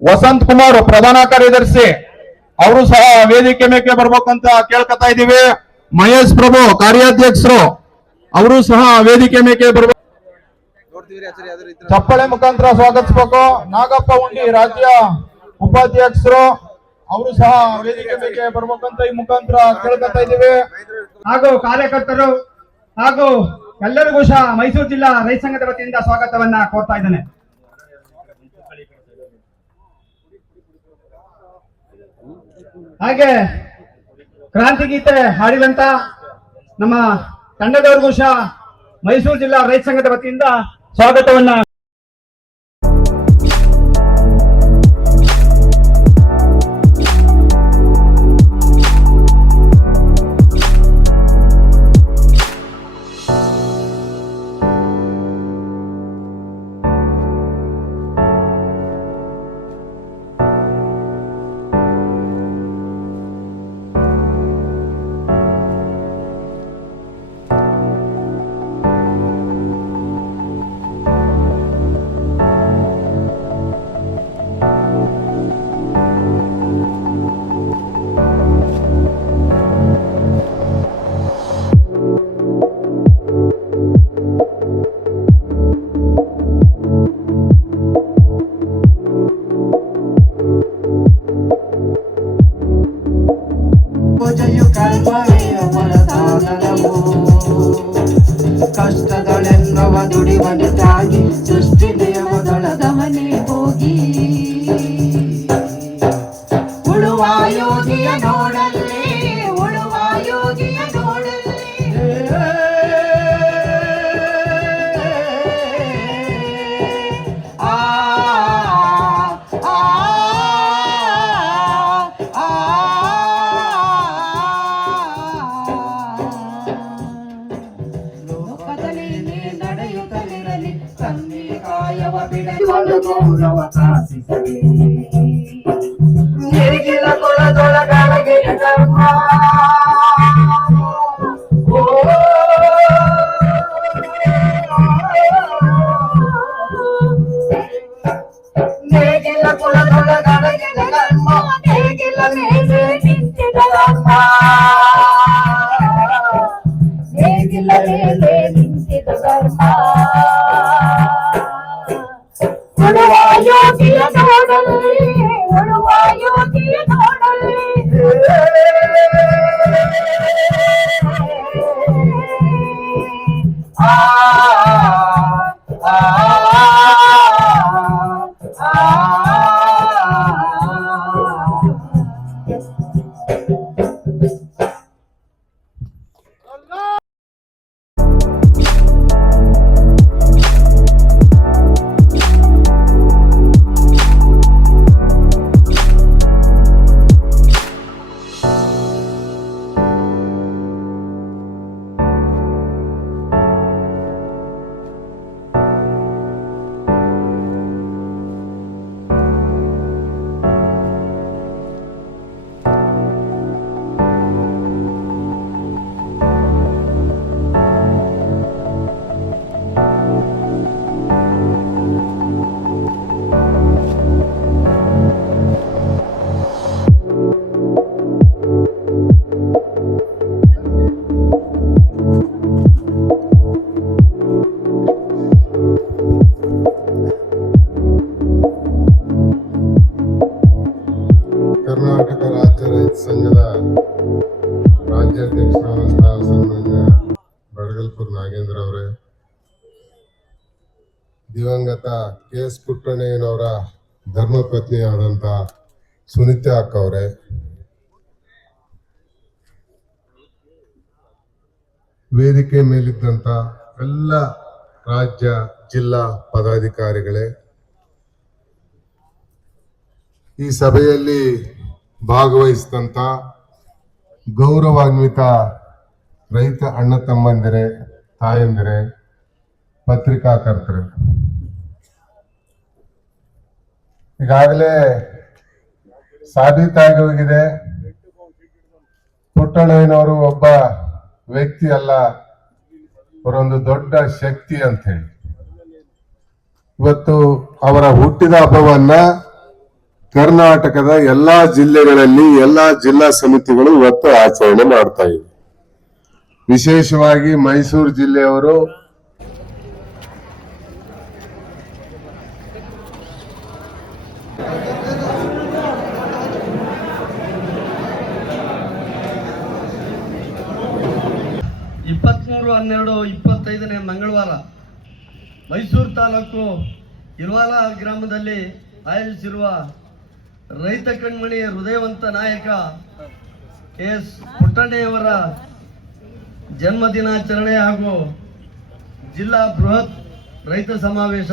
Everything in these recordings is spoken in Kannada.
ವಸಂತ್ ಕುಮಾರ್ ಪ್ರಧಾನ ಕಾರ್ಯದರ್ಶಿ ಅವರು ಸಹ ವೇದಿಕೆ ಮೇಲೆ ಬರ್ಬೇಕಂತ ಕೇಳ್ಕೊತಾ ಇದೀವಿ. ಮಹೇಶ್ ಪ್ರಭು ಕಾರ್ಯಾಧ್ಯಕ್ಷರು ಅವರು ಸಹ ವೇದಿಕೆ ಮೇಲೆ ಬರ್ಬೇಕು. ಚಪ್ಪಳೆ ಮುಖಾಂತರ ಸ್ವಾಗತಿಸಬೇಕು. ನಾಗಪ್ಪ ಉಂಡಿ ರಾಜ್ಯ ಉಪಾಧ್ಯಕ್ಷರು ಅವರು ಸಹ ವೇದಿಕೆ ಮೇಲೆ ಬರ್ಬೇಕಂತ ಈ ಮುಖಾಂತರ ಕೇಳ್ಕೊತಾ ಇದೀವಿ. ಹಾಗೂ ಕಾರ್ಯಕರ್ತರು ಹಾಗೂ ಎಲ್ಲರಿಗೂ ಸಹ ಮೈಸೂರು ಜಿಲ್ಲಾ ರೈತ ಸಂಘದ ವತಿಯಿಂದ ಸ್ವಾಗತವನ್ನ ಕೋರ್ತಾ ಇದ್ದೇನೆ. ಹಾಗೆ ಕ್ರಾಂತಿ ಗೀತೆ ಹಾಡಿದಂತ ನಮ್ಮ ತಂಡದವರಿಗೂ ಸಹ ಮೈಸೂರು ಜಿಲ್ಲಾ ರೈತ ಸಂಘದ ವತಿಯಿಂದ ಸ್ವಾಗತವನ್ನ. ಕಷ್ಟದಳೆನ್ನವ ದುಡಿವನಿತಾಗಿ ಸೃಷ್ಟಿ ನಿಯಮದೊಳದ ಮನೆ ಹೋಗಿ ಉಳುವ ಯೋಗಿಯ ನೋಡಲ್ಲಿ ಉಳುವ ಯೋಗಿಯ ನೋಡಲ್ಲಿ ಆ ಗೌರವ ಕಾಸಿಸಲಿ ನೇಗಿಲ ಕೊಳದೊಳಗಡಗೆ ಧರ್ಮ ನೇಗಿಲ ಕೊಳದೊಳಗಡಗೆ ಧರ್ಮ ನೇಗಿಲ ಮೇಲೆ ನಿಂತಿದ ಧರ್ಮ ನೇಗಿಲ ಮೇಲೆ ನಿಂತಿದ ಧರ್ಮ ಉಳುವ ಯೋಗಿಯ ನೋಡಲ್ಲಿ ಉಳುವ ಯೋಗಿಯ ನೋಡಲ್ಲಿ ಆ ಕರ್ನಾಟಕ ರಾಜ್ಯ ರೈತ ಸಂಘದ ರಾಜ್ಯಾಧ್ಯಕ್ಷರಾದಂತಹ ಸನ್ಮಾನ್ಯ ಬಡಗಲ್ಪುರ್ ನಾಗೇಂದ್ರ ಅವರೇ, ದಿವಂಗತ ಕೆ.ಎಸ್. ಪುಟ್ಟಣ್ಣಯ್ಯನವರ ಧರ್ಮಪತ್ನಿಯಾದಂಥ ಸುನೀತಾ ಅಕ್ಕ ಅವರೇ, ವೇದಿಕೆ ಮೇಲಿದ್ದಂಥ ಎಲ್ಲ ರಾಜ್ಯ ಜಿಲ್ಲಾ ಪದಾಧಿಕಾರಿಗಳೇ, ಈ ಸಭೆಯಲ್ಲಿ ಭಾಗವಹಿಸಿದಂಥ ಗೌರವಾನ್ವಿತ ರೈತ ಅಣ್ಣ ತಮ್ಮಂದಿರೇ, ತಾಯಂದಿರೇ, ಪತ್ರಿಕಾಕರ್ತರೆ, ಈಗಾಗಲೇ ಸಾಬೀತಾಗಿ ಹೋಗಿದೆ ಪುಟ್ಟಣ್ಣಯ್ಯನವರು ಒಬ್ಬ ವ್ಯಕ್ತಿ ಅಲ್ಲ, ಅವರೊಂದು ದೊಡ್ಡ ಶಕ್ತಿ ಅಂತ ಹೇಳಿ. ಇವತ್ತು ಅವರ ಹುಟ್ಟಿದ ಹಬ್ಬವನ್ನ ಕರ್ನಾಟಕದ ಎಲ್ಲಾ ಜಿಲ್ಲೆಗಳಲ್ಲಿ ಎಲ್ಲಾ ಜಿಲ್ಲಾ ಸಮಿತಿಗಳು ಇವತ್ತು ಆಚರಣೆ ಮಾಡ್ತಾ ಇವೆ. ವಿಶೇಷವಾಗಿ ಮೈಸೂರು ಜಿಲ್ಲೆಯವರು ಮಂಗಳವಾರ ಮೈಸೂರು ತಾಲೂಕು ಇಲ್ವಾಲ ಗ್ರಾಮದಲ್ಲಿ ಆಯೋಜಿಸಿರುವ ರೈತ ಕಣ್ಮಣಿ ಹೃದಯವಂತ ನಾಯಕ ಎಸ್ ಪುಟ್ಟಣ್ಣಯವರ ಜನ್ಮ ದಿನಾಚರಣೆ ಹಾಗೂ ಜಿಲ್ಲಾ ಬೃಹತ್ ರೈತ ಸಮಾವೇಶ.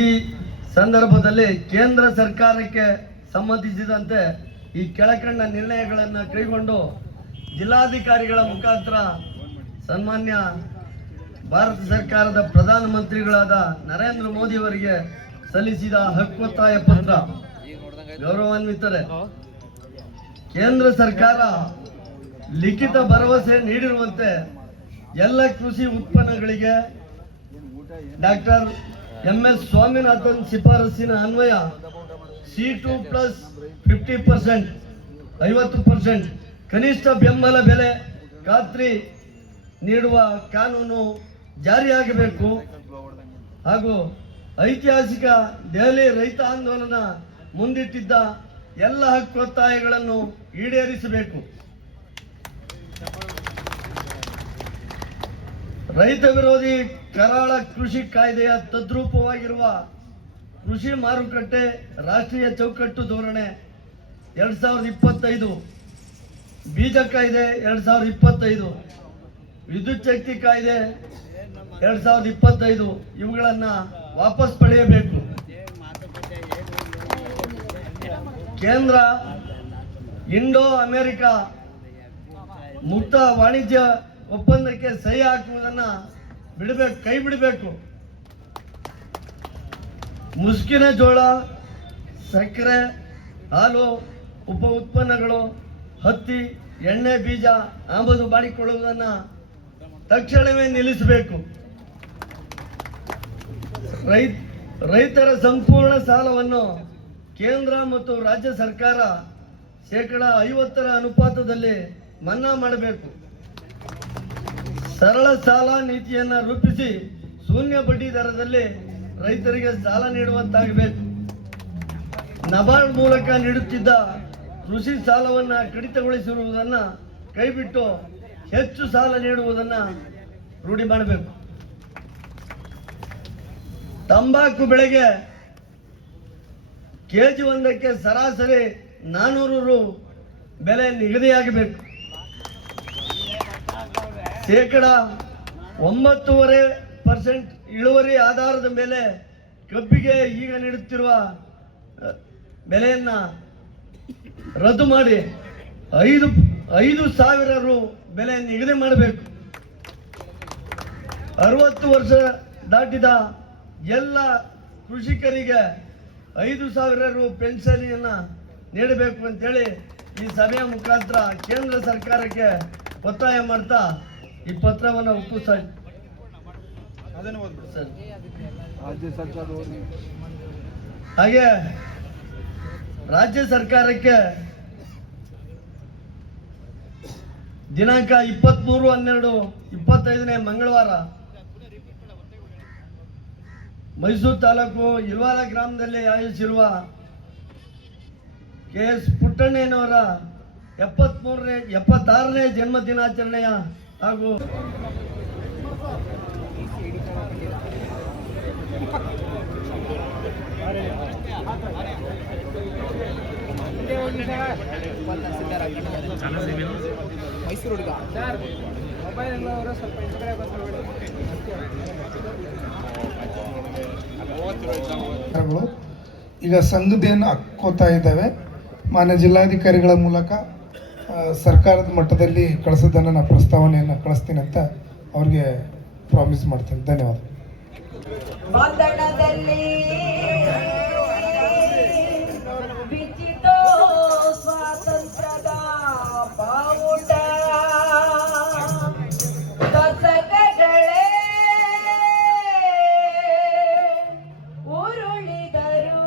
ಈ ಸಂದರ್ಭದಲ್ಲಿ ಕೇಂದ್ರ ಸರ್ಕಾರಕ್ಕೆ ಸಂಬಂಧಿಸಿದಂತೆ ಈ ಕೆಳಕಂಡ ನಿರ್ಣಯಗಳನ್ನು ಕೈಗೊಂಡು ಜಿಲ್ಲಾಧಿಕಾರಿಗಳ ಮುಖಾಂತರ ಸನ್ಮಾನ್ಯ ಭಾರತ ಸರ್ಕಾರದ ಪ್ರಧಾನಮಂತ್ರಿಗಳಾದ ನರೇಂದ್ರ ಮೋದಿ ಅವರಿಗೆ ಸಲ್ಲಿಸಿದ ಹಕ್ಕೊತ್ತಾಯ ಪತ್ರ. ಗೌರವಾನ್ವಿತರೆ, ಕೇಂದ್ರ ಸರ್ಕಾರ ಲಿಖಿತ ಭರವಸೆ ನೀಡಿರುವಂತೆ ಎಲ್ಲ ಕೃಷಿ ಉತ್ಪನ್ನಗಳಿಗೆ ಡಾಕ್ಟರ್ MS ಸ್ವಾಮಿನಾಥನ್ ಶಿಫಾರಸಿನ ಅನ್ವಯ C2 ಪ್ಲಸ್ 50%, 50% ಕನಿಷ್ಠ ಬೆಂಬಲ ಬೆಲೆ ಖಾತ್ರಿ ನೀಡುವ ಕಾನೂನು ಜಾರಿಯಾಗಬೇಕು ಹಾಗೂ ಐತಿಹಾಸಿಕ ದೆಹಲಿ ರೈತ ಆಂದೋಲನ ಮುಂದಿಟ್ಟಿದ್ದ ಎಲ್ಲ ಹಕ್ಕೊತ್ತಾಯಗಳನ್ನು ಈಡೇರಿಸಬೇಕು. ರೈತ ವಿರೋಧಿ ಕರಾಳ ಕೃಷಿ ಕಾಯ್ದೆಯ ತದ್ರೂಪವಾಗಿರುವ ಕೃಷಿ ಮಾರುಕಟ್ಟೆ ರಾಷ್ಟ್ರೀಯ ಚೌಕಟ್ಟು ಧೋರಣೆ 2025, ಬೀಜ ಕಾಯ್ದೆ 2025, ವಿದ್ಯುತ್ ಶಕ್ತಿ ಕಾಯ್ದೆ 2025 ಇವುಗಳನ್ನು ವಾಪಸ್ ಪಡೆಯಬೇಕು. ಕೇಂದ್ರ ಇಂಡೋ ಅಮೆರಿಕ ಮುಕ್ತ ವಾಣಿಜ್ಯ ಒಪ್ಪಂದಕ್ಕೆ ಸಹಿ ಹಾಕುವುದನ್ನು ಕೈ ಬಿಡಬೇಕು. ಮುಸ್ಕಿನ ಜೋಳ, ಸಕ್ಕರೆ, ಹಾಲು, ಉಪ ಉತ್ಪನ್ನಗಳು, ಹತ್ತಿ, ಎಣ್ಣೆ ಬೀಜ ಆಮದು ಮಾಡಿಕೊಳ್ಳುವುದನ್ನು ತಕ್ಷಣವೇ ನಿಲ್ಲಿಸಬೇಕು. ರೈತರ ಸಂಪೂರ್ಣ ಸಾಲವನ್ನು ಕೇಂದ್ರ ಮತ್ತು ರಾಜ್ಯ ಸರ್ಕಾರ 50% ಅನುಪಾತದಲ್ಲಿ ಮನ್ನಾ ಮಾಡಬೇಕು. ಸರಳ ಸಾಲ ನೀತಿಯನ್ನು ರೂಪಿಸಿ ಶೂನ್ಯ ಬಡ್ಡಿ ದರದಲ್ಲಿ ರೈತರಿಗೆ ಸಾಲ ನೀಡುವಂತಾಗಬೇಕು. ನಬಾರ್ಡ್ ಮೂಲಕ ನೀಡುತ್ತಿದ್ದ ಕೃಷಿ ಸಾಲವನ್ನು ಕಡಿತಗೊಳಿಸಿರುವುದನ್ನು ಕೈಬಿಟ್ಟು ಹೆಚ್ಚು ಸಾಲ ನೀಡುವುದನ್ನು ರೂಢಿ ಮಾಡಬೇಕು. ತಂಬಾಕು ಬೆಳೆಗೆ KG1ಕ್ಕೆ ಸರಾಸರಿ 400 ರು ಬೆಲೆ ನಿಗದಿಯಾಗಬೇಕು. 9.5% ಇಳುವರಿ ಆಧಾರದ ಮೇಲೆ ಕಬ್ಬಿಗೆ ಈಗ ನೀಡುತ್ತಿರುವ ಬೆಲೆಯನ್ನು ರದ್ದು ಮಾಡಿ 5,000 ರು ಬೆಲೆ ನಿಗದಿ ಮಾಡಬೇಕು. 60 ವರ್ಷ ದಾಟಿದ ಎಲ್ಲ ಕೃಷಿಕರಿಗೆ 5,000 ರು ಪೆನ್ಷನ್ ನೀಡಬೇಕು ಅಂತೇಳಿ ಈ ಸಭೆಯ ಮುಖಾಂತರ ಕೇಂದ್ರ ಸರ್ಕಾರಕ್ಕೆ ಒತ್ತಾಯ ಮಾಡ್ತಾ ಈ ಪತ್ರವನ್ನು ಒಪ್ಪಿಸ್ತಾ ಹಾಗೆ ರಾಜ್ಯ ಸರ್ಕಾರಕ್ಕೆ ದಿನಾಂಕ 23/12/25 ಮಂಗಳವಾರ ಮೈಸೂರು ತಾಲೂಕು ಇಲ್ವಾಲ ಗ್ರಾಮದಲ್ಲಿ ಆಯೋಜಿಸಿರುವ KS ಪುಟ್ಟಣ್ಣನವರ 76ನೇ ಜನ್ಮ ದಿನಾಚರಣೆಯ ಹಾಗೂ ಈಗ ಸಂಘದೇನು ಹಾಕೋತಾ ಇದ್ದಾವೆ. ಮಾನ್ಯ ಜಿಲ್ಲಾಧಿಕಾರಿಗಳ ಮೂಲಕ ಸರ್ಕಾರದ ಮಟ್ಟದಲ್ಲಿ ಕಳಿಸೋದನ್ನು ನಾನು ಪ್ರಸ್ತಾವನೆಯನ್ನು ಕಳಿಸ್ತೀನಿ ಅಂತ ಅವ್ರಿಗೆ ಪ್ರಾಮಿಸ್ ಮಾಡ್ತೀನಿ. ಧನ್ಯವಾದ. ಬಂಧನದಲ್ಲಿ ಬಿಚ್ಚಿತೋ ಸ್ವಾತಂತ್ರ್ಯದ ಬಾವುಟ, ದಶಕಗಳೇ ಉರುಳಿದರು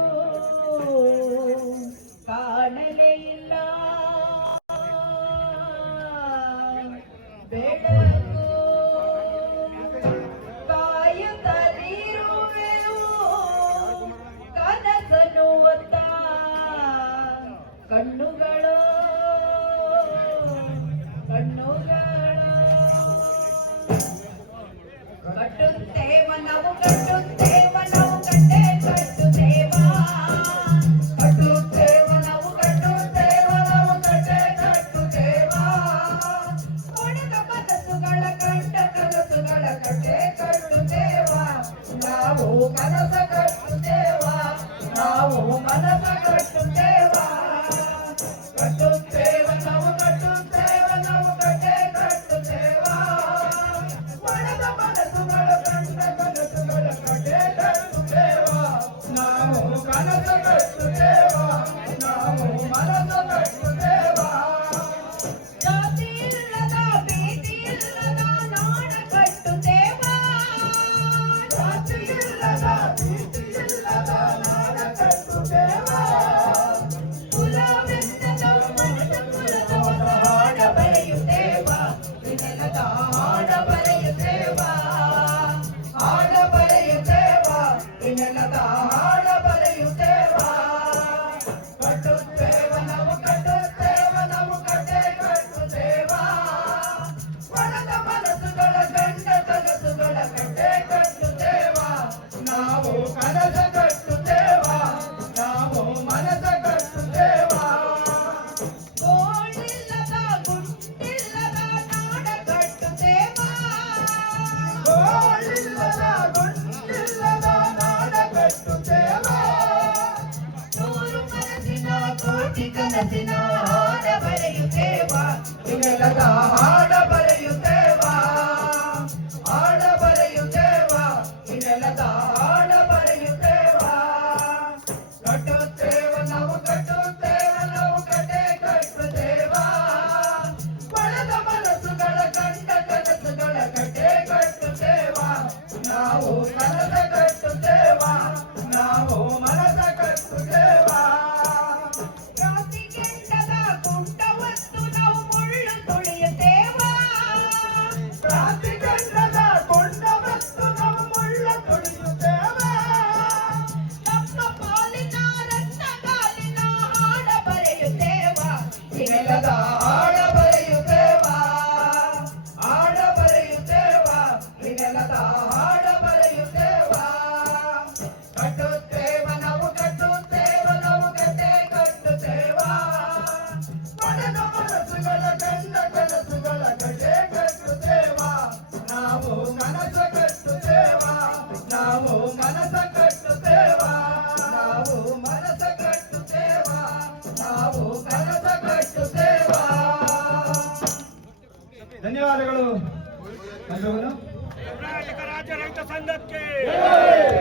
ನಾವು ಕನಸ ಕಟ್ಟುತ್ತೇವ ನಾವು ಮನಸ ಕಟ್ಟುತ್ತೇವ ಕಟ್ಟುತ್ತೇವ ನಾವು ಕಟ್ಟುತ್ತೇವ ನಾವು ಕಟ್ಟೆ ಕಟ್ಟುತ್ತೇವ ಒಣದ ಮನಸ್ಸುಗಳ ಕಂಡ ಕನಸುಗಳ ಕಟ್ಟೆ ಕಟ್ಟುತ್ತೇವ ನಾವು ಕನಸ ಕಟ್ಟುತ್ತೇವ ನಾವು ಮನಸ ಕಟ್ಟುತ್ತೇವ ಜಾತಿ ಇಲ್ಲದ ಭೀತಿ ಇಲ್ಲದ ನಾಡ ಕಟ್ಟುತ್ತೇವ ಜಾತಿ ಇಲ್ಲದ ಭೀತಿ ಇಲ್ಲದ ನಾಡ ಕಟ್ಟುತ್ತೇವ ಕುಲವೆನ್ನದ ಮನದ ಕುಲದ ಹಾಡ ಬರೆಯುತ್ತೇವ ನೆಲದ ಹಾಡ ಬರೆಯುತ್ತೇವ ಹಾಡ ಬರೆಯುತ್ತೇವ ನೆಲದ ಹಾಡ ಬರೆಯುತ್ತೇವ ಕಟ್ಟುತ್ತೇವ ನಾವು ಕಟ್ಟುತ್ತೇವ ನಾವು ಕಟ್ಟೆ ಕಟ್ಟುತ್ತೇವ ಒಣದ ಮನಸ್ಸುಗಳ ಗಂಡ ಕನಸುಗಳ ಕಟ್ಟೆ ಕಟ್ಟುತ್ತೇವ ನಾವು ಕನಸ ಕಟ್ಟುತ್ತೇವ ನಾವು ಮನಸ ಕಟ್ಟುತ್ತೇವ ಗೋಳಿಲ್ಲದ ಗುಂಡಿಲ್ಲದ ನಾಡ ಕಟ್ಟುತ್ತೇವ ಗೋಳಿಲ್ಲದ ಗುಂಡಿಲ್ಲದ ನಾಡ ಕಟ್ಟುತ್ತೇವ ನೂರು ಕನಸಿನ ಕೋಟಿ ಕನಸಿನ ಹಾಡ ಬರೆಯುತ್ತೇವ ನೆಲದ ಹಾಡ ಬರೆಯುತ್ತೇವ ಹಾಡ ಬರೆಯುತ್ತೇವ ನೆಲದ ಹಾಡ ಬರೆಯುತ್ತೇವ ಕಟ್ಟುತ್ತೇವ ನಾವು ಕಟ್ಟುತ್ತೇವ ನಾವು ಕಟ್ಟೆ ಕಟ್ಟುತ್ತೇವ ಒಣದ ಮನಸ್ಸುಗಳ ಕಂಡ ಕನಸುಗಳ ಕಟ್ಟೆ ಕಟ್ಟುತ್ತೇವ ನಾವು ಕನಸ ಕಟ್ಟುತ್ತೇವ ನಾವು ಮನಸ ಕಟ್ಟುತ್ತೇವ ಜಾತಿ ಕೆಂಡದ ಕುಂಟವನ್ನು ನಾವು ಮುಳ್ಳು ತುಳಿಯುತ್ತೇವ ಜಾತಿ ಕೆಂಡದ ಕೊಂಡವತ್ತು ನಾವು ಮುಳ್ಳು ತುಳಿಯುತ್ತೇವ ನಮ್ಮ ಪಾಲಿನ ರಕ್ತಗಾಲಿನ ಹಾಡ ಬರೆಯುತ್ತೇವ ನೆಲದ ಹಾಡ ಬರೆಯುತ್ತೇವ ಹಾಡ ಬರೆಯುತ್ತೇವ ನೆಲದ ಹಾಡ ಬರೆಯುತ್ತೇವ ಕಟ್ಟುತ್ತೇವ ನಾವು ಕಟ್ಟುತ್ತೇವ ನಾವು ಕಟ್ಟೆ ಕಟ್ಟುತ್ತೇವ ಒಣದ ಮನಸ್ಸುಗಳ ಗಂಡ ಕನಸುಗಳ ಕಟ್ಟೆ ಕಟ್ಟುತ್ತೇವ ನಾವು ಕನಸ ಕಟ್ಟುತ್ತೇವ ನಾವು ಮನಸ ಕಟ್ಟುತ್ತೇವ ನಾವು ಮನಸ ಕಟ್ಟುತ್ತೇವ ನಾವು ಕನಸ ಕಟ್ಟುತ್ತೇವ. ಧನ್ಯವಾದಗಳು ಅಶೋಕನು. ಕರ್ನಾಟಕ ರಾಜ್ಯ ರೈತ ಸಂಘಕ್ಕೆ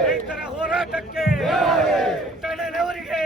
ರೈತರ ಹೋರಾಟಕ್ಕೆ ಪುಟ್ಟಣ್ಣನವರಿಗೆ